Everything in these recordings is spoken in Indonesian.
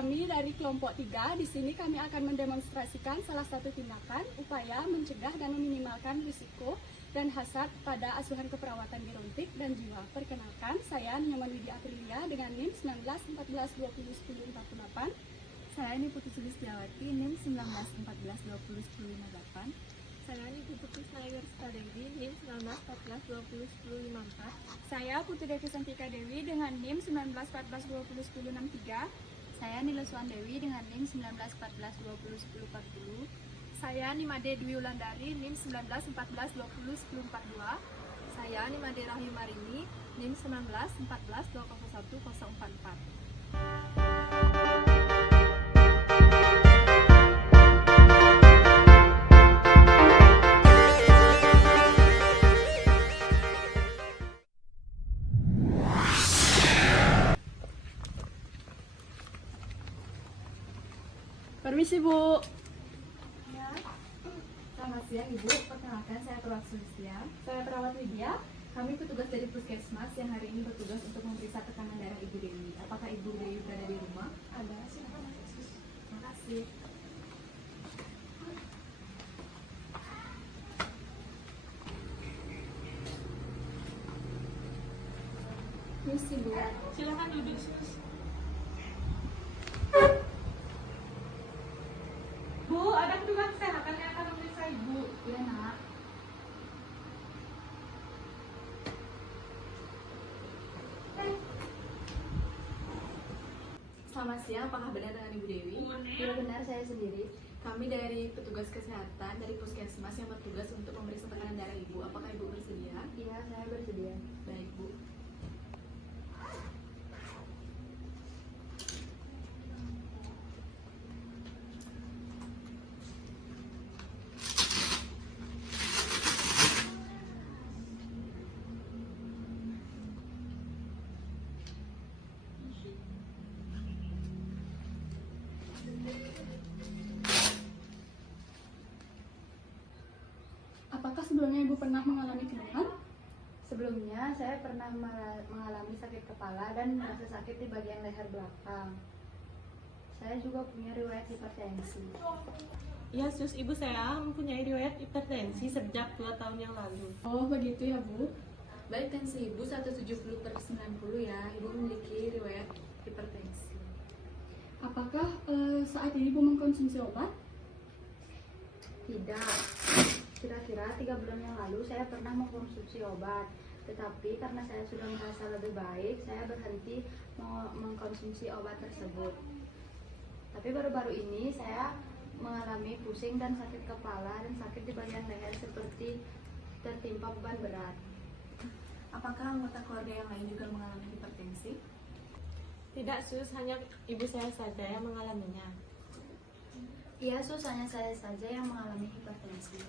Kami dari kelompok 3, di sini kami akan mendemonstrasikan salah satu tindakan upaya mencegah dan meminimalkan risiko dan hasad pada asuhan keperawatan gerontik dan jiwa. Perkenalkan, saya Nyoman Widya Aprilia dengan NIM 19 14 20 10 48. Saya Niputu Sulistiawati, NIM 19 14 20 10 58. Saya Niputu Krisnayorsita Dewi, NIM 19 14 20 10 54. Saya Putri Devi Santika Dewi dengan NIM 19 14 20 10 63. Saya Nileswan Dewi dengan NIM 19 14 20 10 40. Saya Nimade Dwi Wulandari, NIM 19 14 20 10 42. Saya Nimade Rahyu Marini, NIM 19 14 201 044. Permisi, Bu. Selamat siang Ibu, perkenalkan saya Perawat Sulistia. Saya perawat Widya. Kami petugas dari Puskesmas yang hari ini bertugas untuk memeriksa tekanan darah Ibu Dewi. Apakah Ibu Dewi berada di rumah? Ada, silakan masuk, Sus. Terima kasih. Misi Bu. Silakan duduk, Sus. Bu, ada petugas kesehatan yang akan memeriksa Ibu. Iya Nak. Selamat siang, apakah benar dengan Ibu Dewi? Iya benar, saya sendiri. Kami dari petugas kesehatan dari Puskesmas yang bertugas untuk memeriksa tekanan darah Ibu. Apakah Ibu bersedia? Iya, saya bersedia. Baik Bu. Apakah sebelumnya Ibu pernah mengalami keluhan? Sebelumnya, saya pernah mengalami sakit kepala dan merasa sakit di bagian leher belakang. Saya juga punya riwayat hipertensi. Iya, Sus, Ibu saya mempunyai riwayat hipertensi sejak 2 tahun yang lalu. Oh, begitu ya, Bu. Baik, tensi Ibu 170/90 ya. Ibu memiliki riwayat hipertensi. Apakah saat ini Ibu mengkonsumsi obat? Tidak. Kira-kira 3 bulan yang lalu saya pernah mengkonsumsi obat. Tetapi karena saya sudah merasa lebih baik, saya berhenti mengkonsumsi obat tersebut. Tapi baru-baru ini saya mengalami pusing dan sakit kepala dan sakit di bagian leher seperti tertimpa beban berat. Apakah anggota keluarga yang lain juga mengalami hipertensi? Tidak, Sus, hanya Ibu saya saja yang mengalaminya. Iya, Sus, hanya saya saja yang mengalami hipertensi.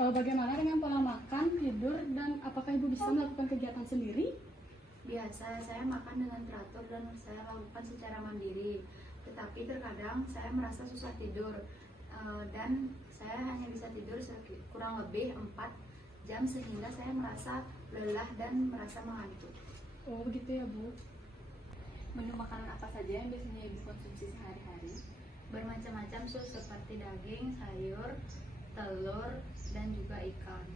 Bagaimana dengan pola makan, tidur, dan apakah Ibu bisa melakukan kegiatan sendiri? Biasa saya makan dengan teratur dan saya lakukan secara mandiri. Tetapi terkadang saya merasa susah tidur dan saya hanya bisa tidur kurang lebih 4 jam sehingga saya merasa lelah dan merasa mengantuk. Oh, begitu ya, Bu. Menu makanan apa saja yang biasanya Ibu konsumsi sehari-hari? Bermacam-macam Sus, seperti daging, sayur, telur, dan juga ikan.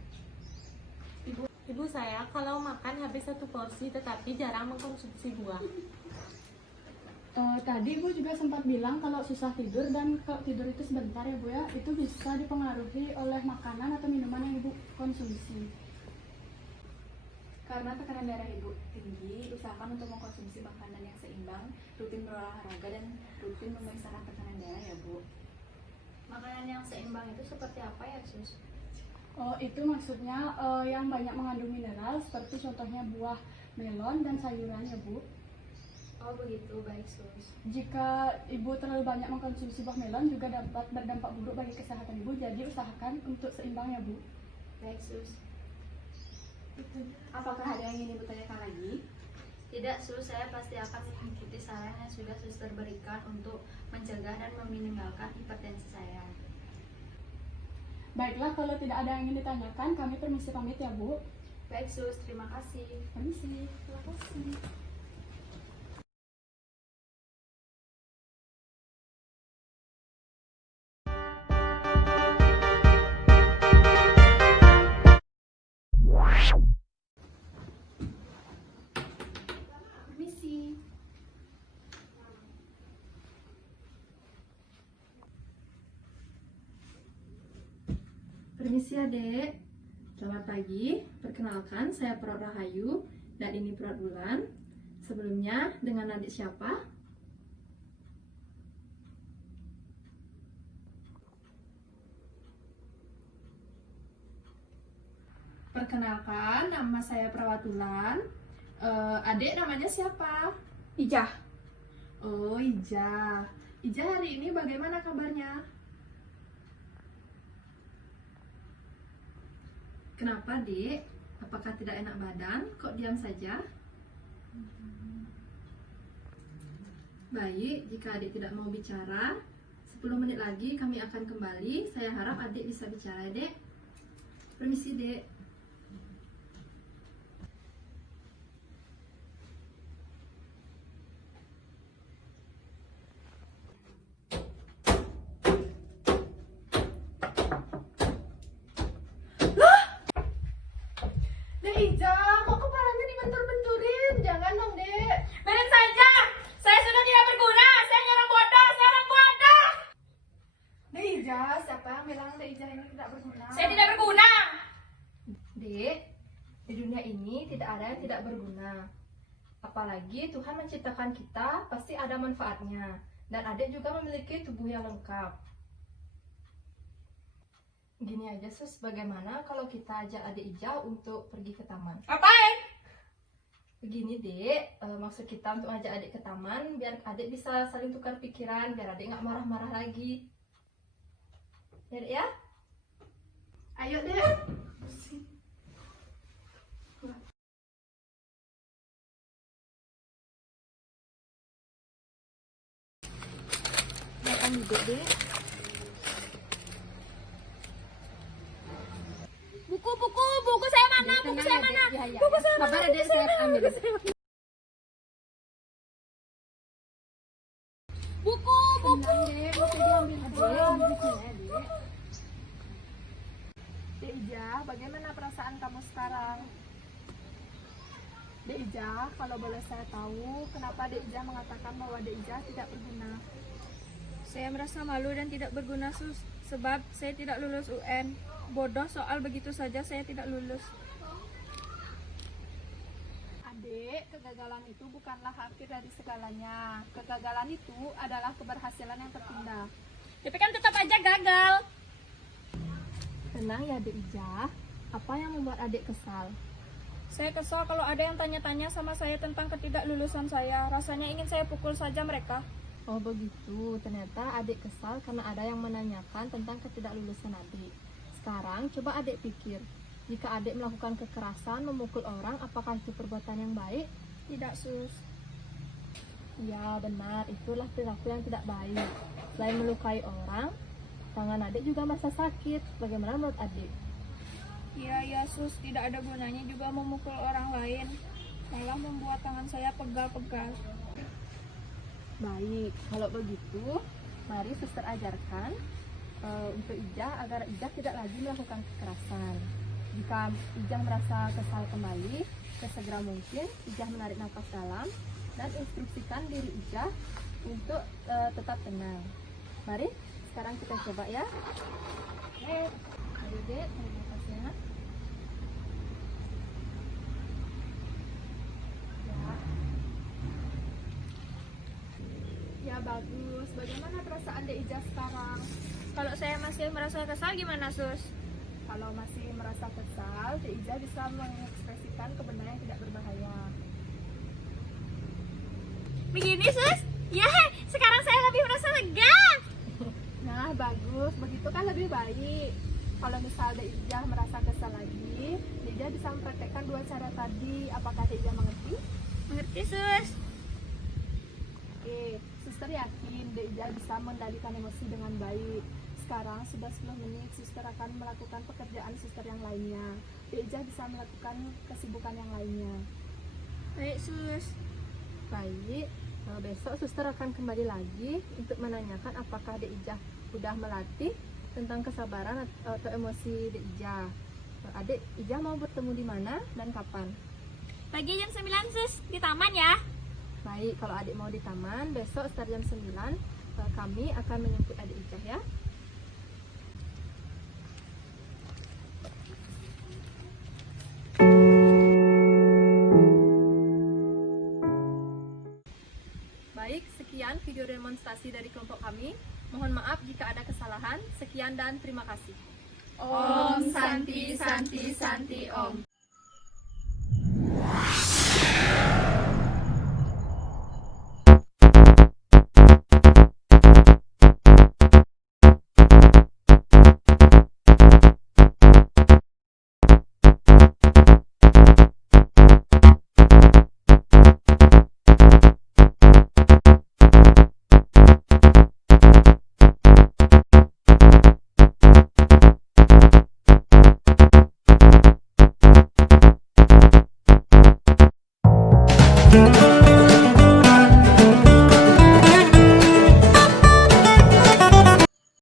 Ibu saya kalau makan habis 1 porsi tetapi jarang mengkonsumsi buah. Tadi Ibu juga sempat bilang kalau susah tidur dan kalau tidur itu sebentar ya, Bu ya, itu bisa dipengaruhi oleh makanan atau minuman yang Ibu konsumsi. Karena tekanan darah Ibu tinggi, usahakan untuk mengkonsumsi makanan yang seimbang, rutin berolahraga, dan rutin memeriksakan tekanan darah ya Bu. Makanan yang seimbang itu seperti apa ya Sus? Oh, itu maksudnya yang banyak mengandung mineral seperti contohnya buah melon dan sayuran ya, Bu. Oh begitu, baik Sus. Jika Ibu terlalu banyak mengkonsumsi buah melon juga dapat berdampak buruk bagi kesehatan Ibu, jadi usahakan untuk seimbang ya, Bu. Baik Sus. Apakah ada yang ingin Ibu tanyakan lagi? Tidak Sus, saya pasti akan mengikuti saran yang sudah Suster berikan untuk mencegah dan meminimalkan hipertensi saya. Baiklah, kalau tidak ada yang ingin ditanyakan, kami permisi pamit ya, Bu. Baik Sus, terima kasih. Permisi. Terima kasih. Permisi Adik. Selamat pagi. Perkenalkan, saya Pro Rahayu dan ini Pro Bulan. Sebelumnya, dengan adik siapa? Perkenalkan, nama saya Prawatulan. Adik namanya siapa? Ijah. Oh, Ijah. Ijah hari ini bagaimana kabarnya? Kenapa, Dik? Apakah tidak enak badan? Kok diam saja? Baik, jika adik tidak mau bicara, 10 menit lagi kami akan kembali. Saya harap adik bisa bicara, Dek. Permisi, Dek. Dek Ija, kok kepalanya dibentur-benturin? Jangan dong, Dek. Berin saja, saya sudah tidak berguna, saya orang bodoh, saya orang bodoh. Dek Ija, siapa yang bilang Dek Ija ini tidak berguna? Saya tidak berguna. Dek, di dunia ini tidak ada yang tidak berguna. Apalagi Tuhan menciptakan kita, pasti ada manfaatnya. Dan adik juga memiliki tubuh yang lengkap. Gini aja sus, bagaimana kalau kita ajak adik Ija untuk pergi ke taman? Ngapain? Begini Dek, maksud kita untuk ajak adik ke taman biar adik bisa saling tukar pikiran, biar adik nggak marah-marah lagi. Ya Dek ya? Ayo Dek. Makan duduk Dek. Buku saya mana? Buku saya mana? Buku saya mana? Sabar Dek, saya ambil. Buku. Dek Ija, bagaimana perasaan kamu sekarang? Dek Ija, kalau boleh saya tahu, kenapa Dek Ija mengatakan bahwa Dek Ija tidak berguna? Saya merasa malu dan tidak berguna sus, sebab saya tidak lulus UN. Bodoh soal begitu saja saya tidak lulus. Adik, kegagalan itu bukanlah akhir dari segalanya. Kegagalan itu adalah keberhasilan yang tertunda. Tapi kan tetap aja gagal. Tenang ya Dek Ija, apa yang membuat adik kesal? Saya kesal kalau ada yang tanya-tanya sama saya tentang ketidaklulusan saya. Rasanya ingin saya pukul saja mereka. Oh begitu, ternyata adik kesal karena ada yang menanyakan tentang ketidaklulusan adik. Sekarang coba adik pikir, jika adik melakukan kekerasan, memukul orang, apakah itu perbuatan yang baik? Tidak sus. Ya benar, itulah perilaku yang tidak baik. Selain melukai orang, tangan adik juga merasa sakit. Bagaimana menurut adik? Iya sus, tidak ada gunanya juga memukul orang lain. Malah membuat tangan saya pegal-pegal. Baik, kalau begitu, mari suster ajarkan untuk Ija agar Ija tidak lagi melakukan kekerasan. Jika Ija merasa kesal kembali, sesegera mungkin Ija menarik nafas dalam dan instruksikan diri Ija untuk tetap tenang. Mari, sekarang kita coba ya. Mari Dek, tarik nafasnya. Ya bagus. Bagaimana perasaan Dek Ija sekarang? Kalau saya masih merasa kesal gimana sus? Kalau masih merasa kesal, Dek Ija bisa mengekspresikan kebenaran yang tidak berbahaya. Begini sus? Ya, sekarang saya lebih merasa lega. Nah, bagus. Begitu kan lebih baik. Kalau misal Dek Ija merasa kesal lagi, Dek Ija bisa mempraktekkan 2 cara tadi. Apakah Dek Ija mengerti? Mengerti sus? Oke, suster yakin Dek Ija bisa mengendalikan emosi dengan baik. Sekarang sudah 10 menit, suster akan melakukan pekerjaan suster yang lainnya. Dek Ija bisa melakukan kesibukan yang lainnya. Baik sus. Baik, besok suster akan kembali lagi untuk menanyakan apakah Dek Ija sudah melatih tentang kesabaran atau emosi Dek Ija. Adik Ija mau bertemu di mana dan kapan? Pagi jam 9 sus, di taman ya. Baik, kalau adik mau di taman, besok start jam 9 kami akan menjemput adik Ija ya. informasi dari kelompok kami. Mohon maaf jika ada kesalahan. Sekian dan terima kasih. Om Santi Santi Santi Om.